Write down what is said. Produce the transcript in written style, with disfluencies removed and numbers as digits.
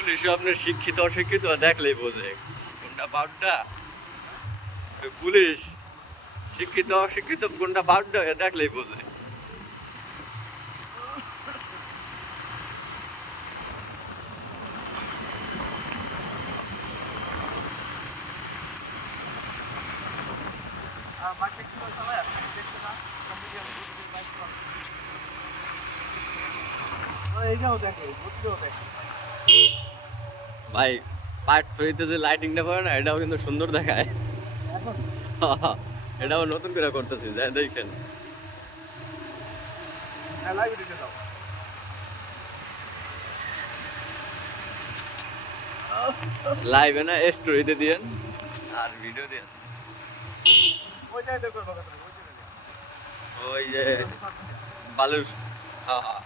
পুলিশ আপনার শিক্ষিত অশিক্ষিত দেখলেই বোঝে কোনটা বাউডটা। পুলিশ শিক্ষিত অশিক্ষিত কোনটা বাউডটা দেখলেই বোঝে। ভাই পার্ট থ্রিতে যে লাইটিংটা করে না এটাও কিন্তু সুন্দর দেখায়। এটাও নতুন করে করতেছি, যাই দেখেন। লাইভে না স্টোরিতে দিয়েন আর ভিডিও দিয়েন। ওই যে বালুর, হ্যাঁ হ্যাঁ